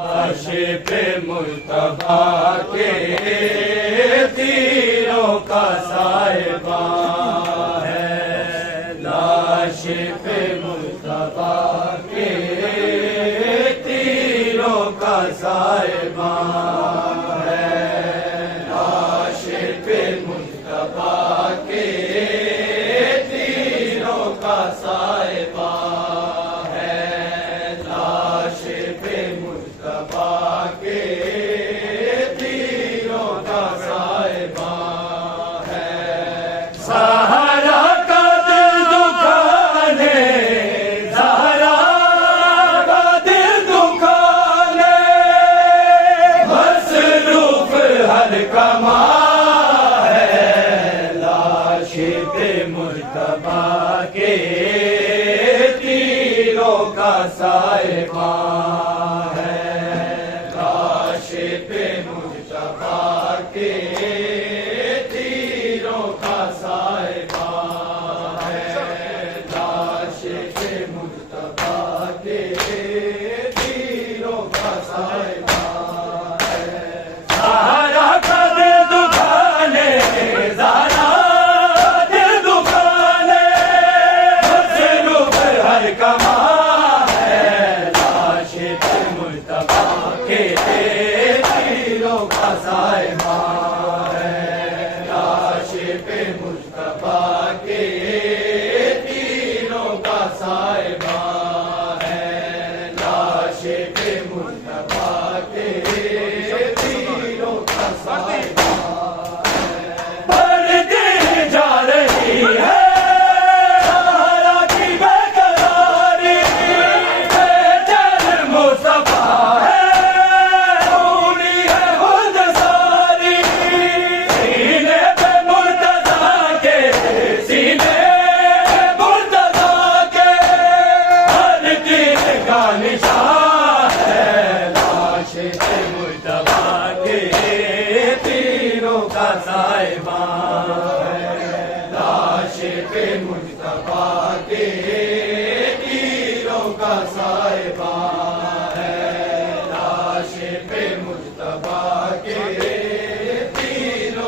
عاشق مصطفیٰ کے تیروں کا صاحباں ہے، عاشق مصطفیٰ کے تیروں کا صاحباں ہے، عاشق مصطفیٰ کے تیروں کا صاحباں مصطفیٰ کے تیروں کا صاحباں ہے، عاشق مصطفیٰ کے تیروں کا صاحباں ہے، عاشق مصطفیٰ کے تیروں کا صاحباں ہے، سہارا کا دل دکھانے عاشق مصطفیٰ کے تیروں کا صاحباں ہے، عاشق مصطفیٰ کے تیروں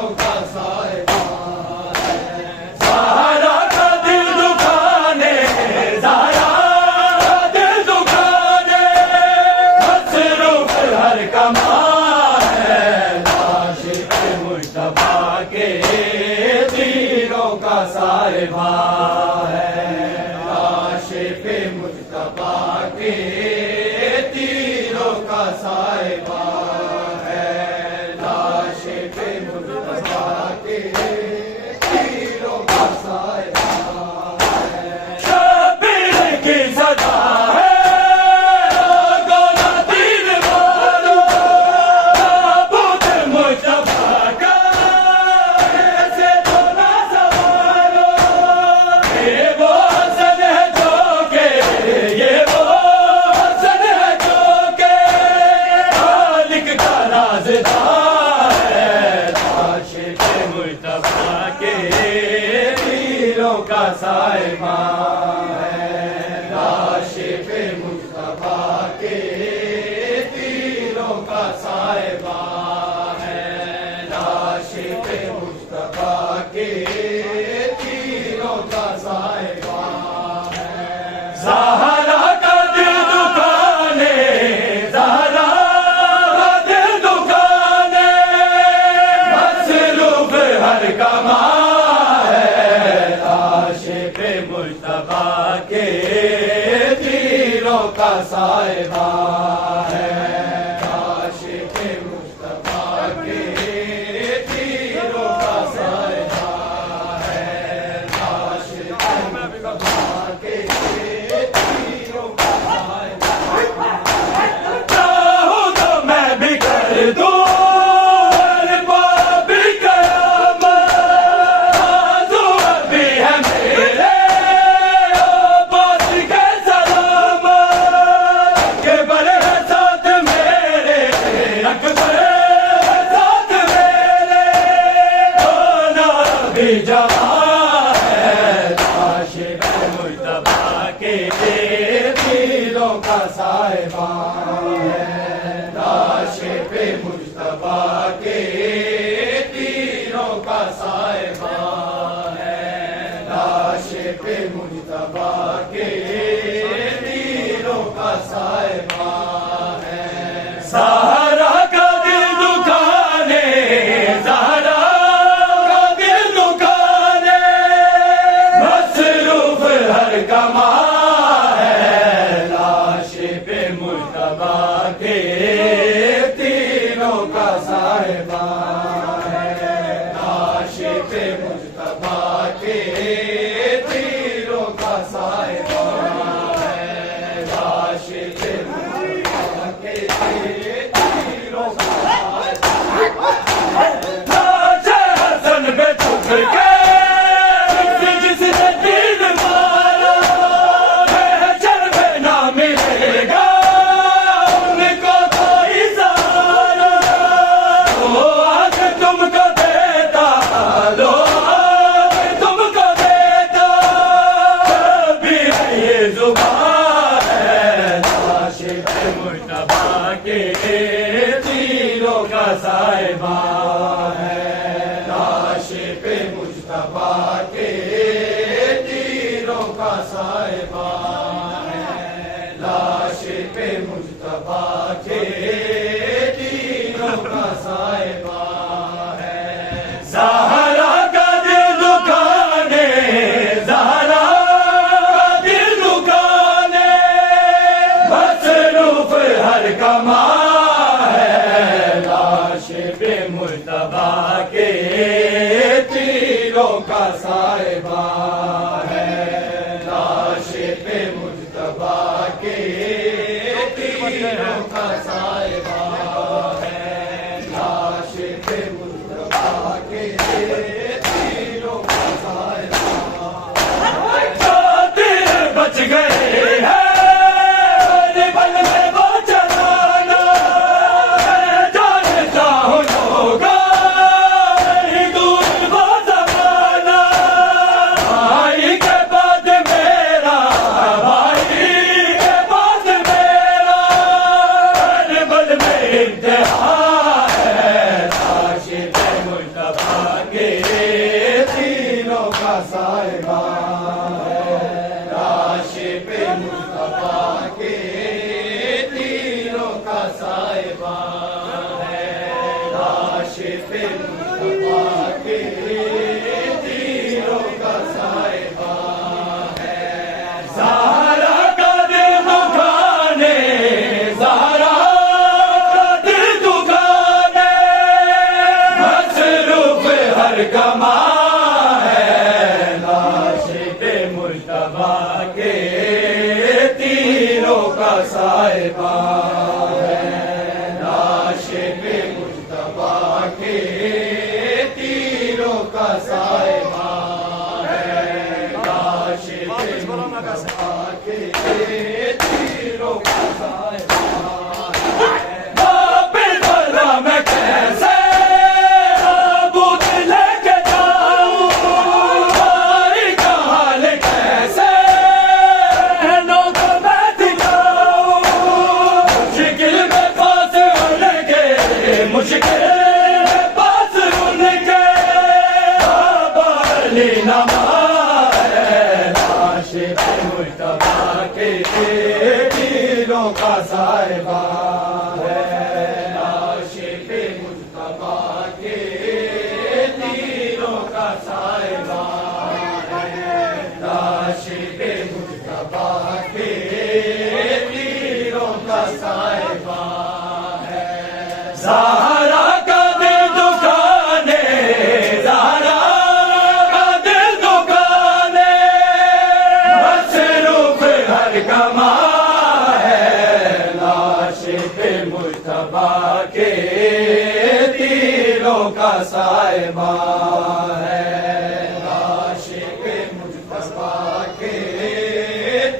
کا صاحباں ہے، سہارا کا دل دکھانے زہرا کا دل دکھانے مصروف ہر کماں ہے، عاشق مصطفیٰ کے تیروں کا صاحباں ہے، عاشق مصطفیٰ کے تیروں کا صاحباں ہے، عاشق مصطفیٰ کے تیروں کا صاحباں ہے، شبیر کی صدا ہے کا صاحباں ہے، عاشق مصطفیٰ کے تیروں کا صاحباں ہے، عاشق مصطفیٰ کے تیروں کا صاحباں ہے، زہرا کا دل دکھانے زہرا کا دل دکھانے مصروف ہر کماں مصطفیٰ کے تیروں کا صاحباں ہے، عاشق مصطفیٰ کے تیروں کا صاحباں ہے، عاشق مصطفیٰ کے تیروں کا صاحباں ہے، چاہوں تو میں بھی کر دوں کہ بھی جوان ہے، لاش پہ مجتبیٰ کے تیروں کا سائبان ہے، لاش پہ مجتبیٰ کے تیروں کا سائبان ہے، لاش پہ مجتبیٰ کے تیروں کا سائبان ہے۔ زہرا کا دل دکھانے، زہرا کا دل دکھانے، مصروف ہر کماں ہے، لاش پہ مجتبیٰ کے تیروں کا سائبان ہے، لاش پہ مجتبیٰ کے تیروں کا سائبان ہے، لاش پہ مجتبیٰ کے تیروں کا سائبان ہے۔ لاش حسن پہ چھپ کے جس نے تیر مارا، محشر میں نہ ملے گا ان کو کوئی سہارا، وہ آج تم کو دیتا، لو آج تم کو دیتا، بھی ہے یہ زبان ہے، لاش پہ مجتبیٰ کے تیروں کا سائبان ہے، لاش پہ مجتبیٰ کے تیروں کا سائبان ہے، لاش پہ مجتبیٰ کے تیروں کا سائبان ہے۔ زہرا کا دل دکھانے، زہرا کا دل دکھانے، مصروف ہر کماں ہے، لاش پہ مجتبیٰ کے تیروں کا سائبان ہے، لاش پہ مجتبیٰ کے تیروں کا سائبان ہے، لاش پہ مجتبیٰ کے تیروں کا سائبان ہے۔ جو تیر بچ گئے ہیں پل میں وہ چلانا، میں جانتا ہوں ہوگا نہیں دور وہ زمانہ، بھائی کے بعد میرا، بھائی کے بعد میرا، کربل میں امتحان ہے، لاش پہ مجتبیٰ کے تیروں کا سائبان ہے، لاش پہ مجتبیٰ کے تیروں کا سائبان ہے، لاش پہ مجتبیٰ کے تیروں کا سائبان ہے۔ زہرا کا دل دکھانے، زہرا کا دل دکھانے، مصروف ہر کماں ہے، لاش پہ مجتبیٰ کے تیروں کا سائبان ہے، لاش پہ مجتبیٰ کے تیروں کا سائبان ہے، لاش پہ مجتبیٰ کے تیروں کا سائبان ہے۔ واپس بھلا میں کیسے تابوت لے کے جاؤں، بھائی کا حال کیسے بہنوں کو میں دکھاؤں، مشکل میں پاس ان کے، مشکل میں پاس ان کے، بابا علی نواز ہے، لاش پہ مجتبیٰ کے تیروں کا سائبان ہے، لاش پہ مجتبیٰ کے تیروں کا سائبان ہے، لاش پہ مجتبیٰ کے تیروں کا سائبان ہے۔ زہرا کا دل دکھانے، زہرا کا دل دکھانے، مصروف ہر کماں ہے، لاش پہ مجتبیٰ کے تیروں کا سائبان ہے، لاش پہ مجتبیٰ کے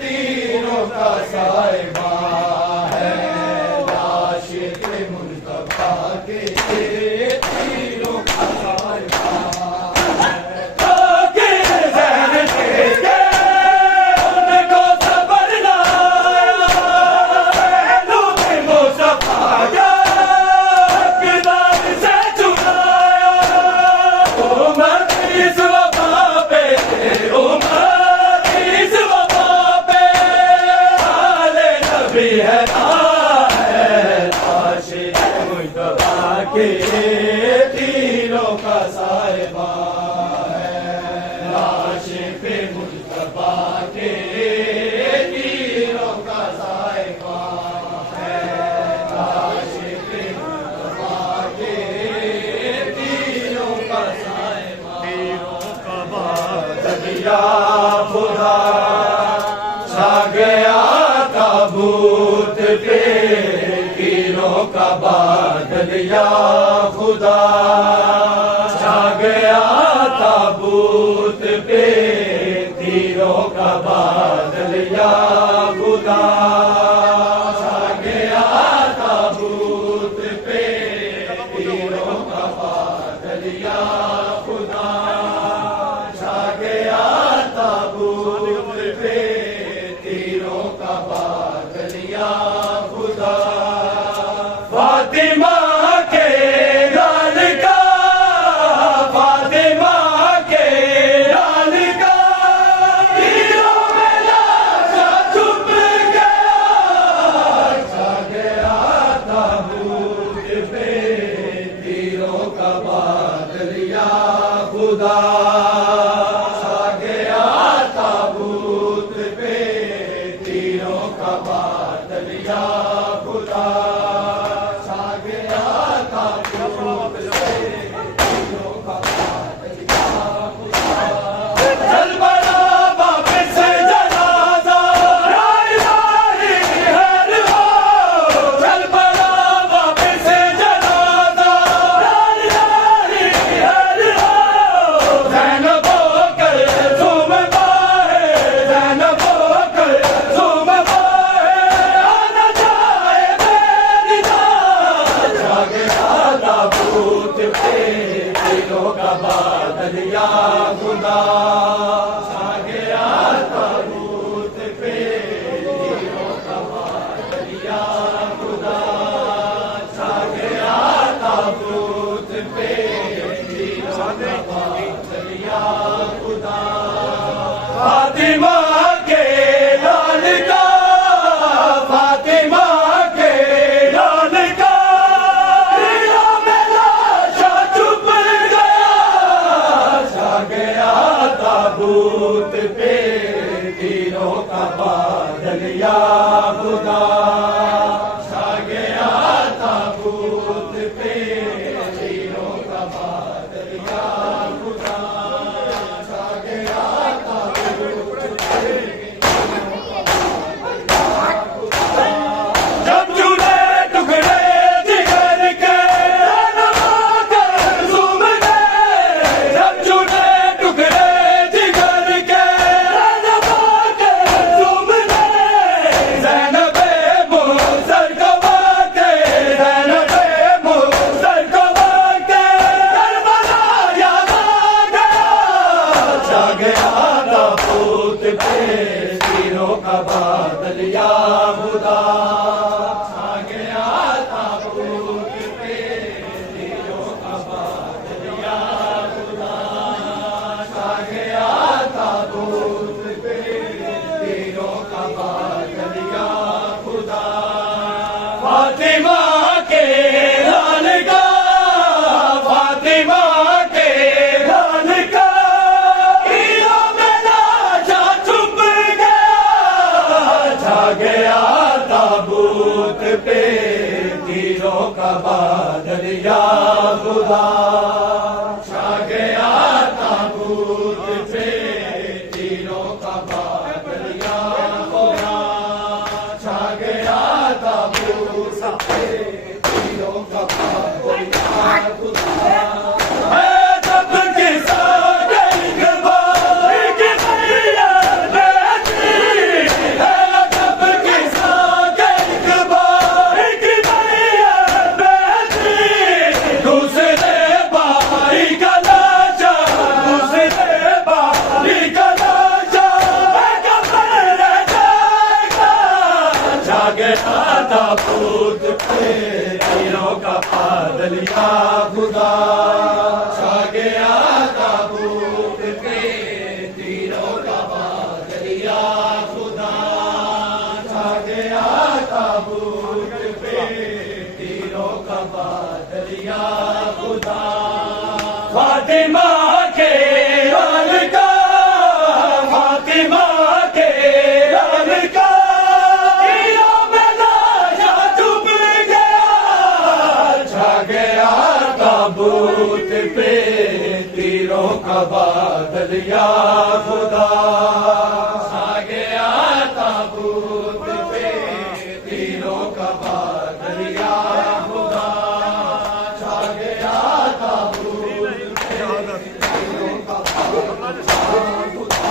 تیروں کا سائبان ہے، لاش پہ مجتبیٰ کے تیروں کا سائبان ہے۔ یا خدا چھا گیا تابوت پہ تیروں کا بادل یا خدا چھا گیا تابوت پہ تیروں کا بادل یا خدا چھا گیا تابوت پہ تیروں کا بادل یا خدا چھا گیا تابوت پہ تیروں کا بادل یا خدا فاطمہ کے لال کا فاطمہ کے لال کا تیروں میں لاشا چھپ گیا چھا گیا تابوت پہ تیروں کا بادل یا خدا چھا گیا تابوت پہ تیروں کا بادل یا خدا چھا گیا تابوت پہ تیروں کا بادل یا خدا چل بڑا واپس جنازہ رائے رائے ہر ہو چل بڑا واپس جنازہ رائے رائے ہر ہو زینب ہو کر زوم پائے زینب ہو کر زوم پائے آنا جائے میری جان چھا گیا تابوت پہ تیروں کا بادل یا خدا چھا گیا تابوت پہ تیروں کا بادل یا خدا چھا گیا تابوت پہ تیروں کا بادل یا خدا فاطمہ کے لال کا فاطمہ کے لال کا تیروں میں لاشا چھپ گیا چھا گیا تابوت پہ تیروں کا بادل یا خدا چھا گیا تابوت پہ تیروں کا بادل یا خدا چھا گیا تابوت پہ جب چنے ٹکڑے جگر کے نما کر زوم گئے جب چنے ٹکڑے جگر کے نما کر زوم گئے زینب موسر گوا کے زینب موسر گوا کے کربلا یاد آ گیا چھا گیا تابوت پہ تیروں کا بادل یا خدا چھا گیا تابوت پہ تیروں کا بادل یا خدا چھا گیا تابوت پہ تیروں کا بادل یا خدا فاطمہ کے لال کا فاطمہ کے لال کا تیروں میں لاشا چھپ گیا چھا گیا تابوت بادل یا خدا آ گیا تابوت پہ تیروں کا بادل یا خدا چھا گیا تابوت پہ تیروں کا بادل یا خدا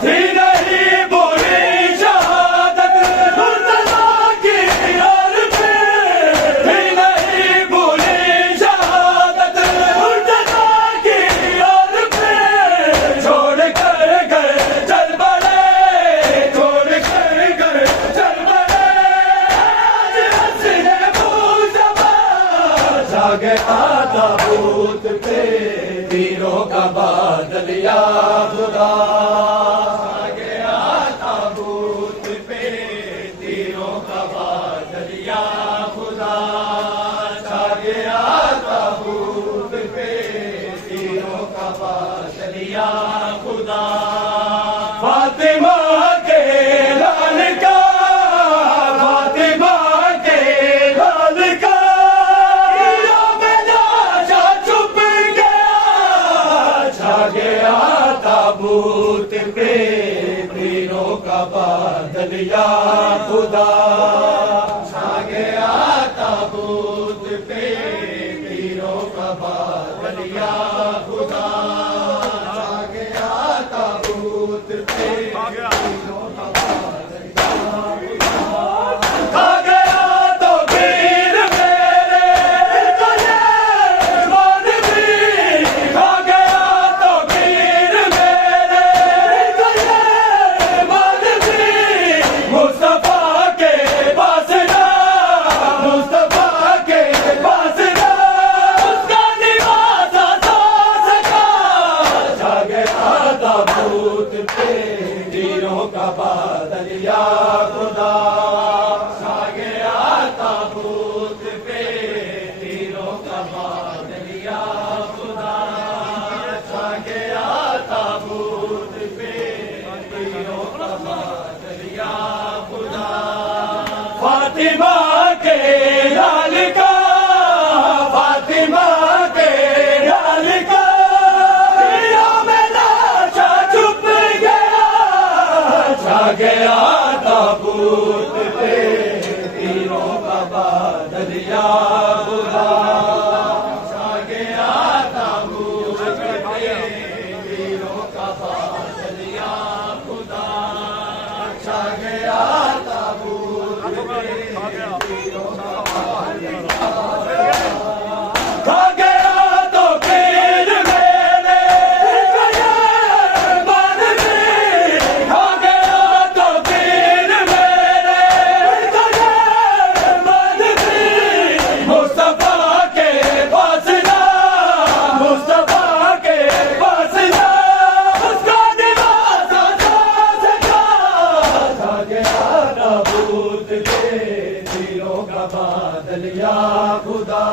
تھی نہیں بولی شہادت مرتضیٰ کی یار پہ تھی نہیں بولی شہادت مرتضیٰ کی یار پہ چھوڑ کر گھر چل پڑے چھوڑ کر گھر چل پڑے آج حسن مصطفیٰ چھا گیا تابوت پہ تیروں کا بادل یا خدا چھا گیا تابوت پہ تیروں کا بادل یا خدا چھا گیا تابوت پہ تیروں کا بادل یا خدا فاطمہ کے لال کا فاطمہ کے لال کا یا میرا شاہ چھپ گیا چھا گیا تابوت پہ تیروں کا بادل یا خدا چھا گیا تابوت پہ تیروں کا بادل یا خدا چھا گیا تابوت پہ تیروں کا بادل یا خدا کھا گیا تو پیر میرے تجھے مان بھی کھا گیا تو پیر میرے تجھے مان بھی مصطفیٰ کے پاس جا مصطفیٰ کے پاس جا اس کا نواز سا سکا چھا گیا تابوت پہ تیروں کا بادل یا خدا چھا گیا تابوت پہ تیروں کا بادل یا خدا چھا گیا تابوت پہ تیروں کا بادل یا خدا فاطمہ کے لال کا فاطمہ کے لال کا یا میرا شاہ چھپ گیا چھا گیا تابوت پہ تیروں کا بادل یا خدا چھا گیا تابوت پہ تیروں کا بادل یا خدا چھا گیا تابوت پہ تیروں کا بادل یا خدا کھا گیا تو پیر میرے تجھے مان بھی کھا گیا تو پیر میرے تجھے مان بھی مصطفیٰ کے پاس جا مصطفیٰ کے پاس جا اس کا نواز سا سکا چھا گیا تابوت پہ تیروں کا بادل یا خدا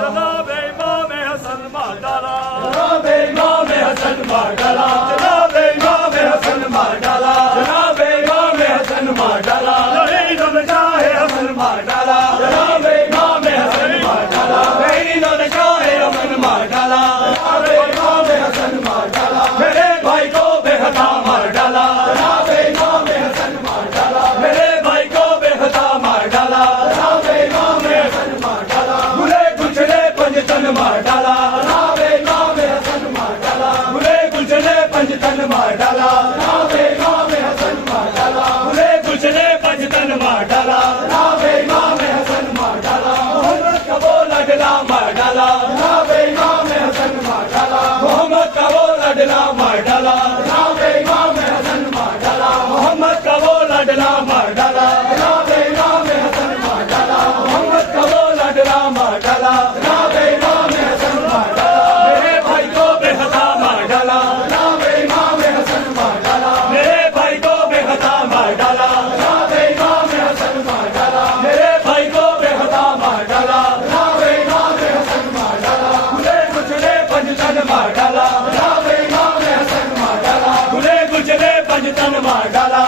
جناب امام حسن مار ڈالا جناب امام حسن مار ڈالا جناب امام حسن مار ڈالا جناب امام حسن مار ڈالا نہیں دم شاہ حسن مار ڈالا جناب امام حسن مار ڈالا میری نون شاہ امن مار ڈالا جناب امام حسن مار ڈالا میرے بھائی کو بے خطا مار ڈالا جناب امام حسن مار ڈالا میرے بھائی کو بے خطا مار ڈالا جناب امام حسن مار ڈالا گلے کچلے پنج تن مار ڈالا جناب امام حسن مار ڈالا گلے کچلے پنج تن مار ڈالا جناب امام حسن مار ڈالا گلے کچلے پنج تن مار ڈالا جناب امام حسن مار ڈالا محمد کا وہ لڈلا مار ڈالا جناب امام حسن مار ڈالا محمد کا وہ لڈلا مار ڈالا جناب امام حسن مار ڈالا محمد کا وہ لڈلا مار ڈالا جناب امام حسن مار ڈالا محمد کا وہ لڈلا مار ڈالا جناب امام حسن مار ڈالا میرے بھائی کو بے خطا مار ڈالا جناب امام حسن مار ڈالا میرے بھائی کو بے خطا مار ڈالا جناب امام حسن مار ڈالا میرے بھائی کو بے خطا مار ڈالا جناب امام حسن مار ڈالا گلے کچلے پنج تن مار ڈالا جناب امام حسن مار ڈالا گلے کچلے پنج تن مار ڈالا